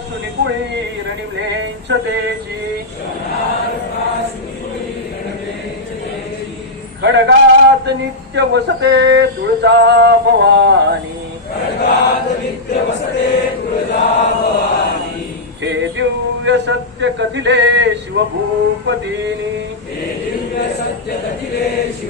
सुनिकुळी रणिमले तेजी. खडगात नित्य वसते तुळजा भवानी. हे दिव्य सत्य कथिले शिवभूपतीनी.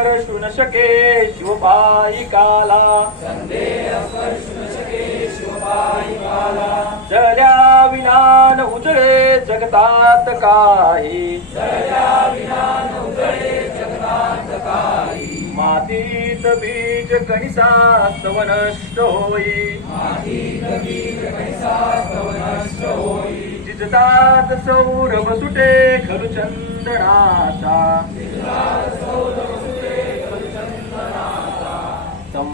स्पर्शु न शके शिवपायिकाला जल्या विनान उजळे जगतात काही। मातीत बीज कणिसा नष्ट होई। जिजतात सौरभ सुटे खरु चंदनाचा।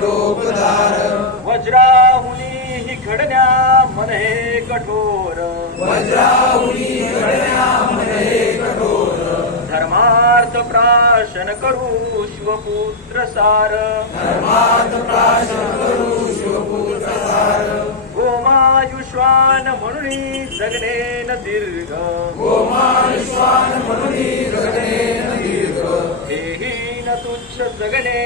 डोकदार वज्राहुनी हि घडण्या मन हे कठोर। धर्मार्थ प्राशन करू शिवपुत्र सार। गोमायुष्वान म्हणून जगणे न दीर्घ। हेही न तुच्छ जगणे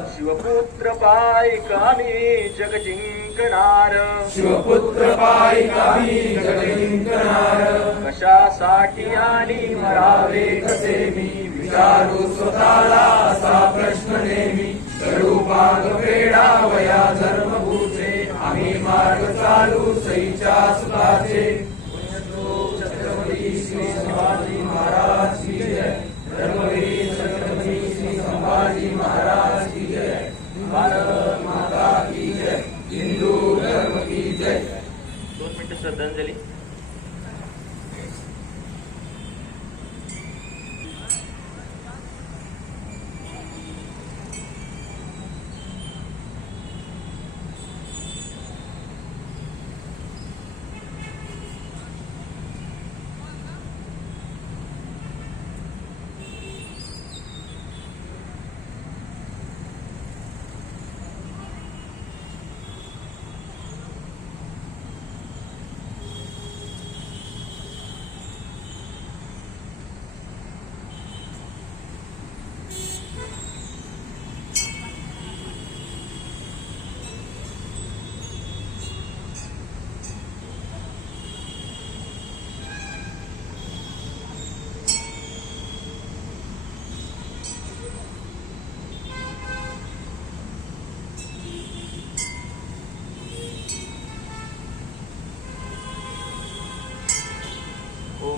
शिवपुत्र पाय कामी जग जिंकणार शिवपुत्र पायी काही जगजिंकणार. कशासाठी आणि मरावे कसे मी? विचारू स्वतःला असा प्रश्न नेहमी. स्वरूपाग फेडा वया धर्मभूचे आम्ही मार्ग चालू सईच्या सुताचे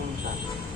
And.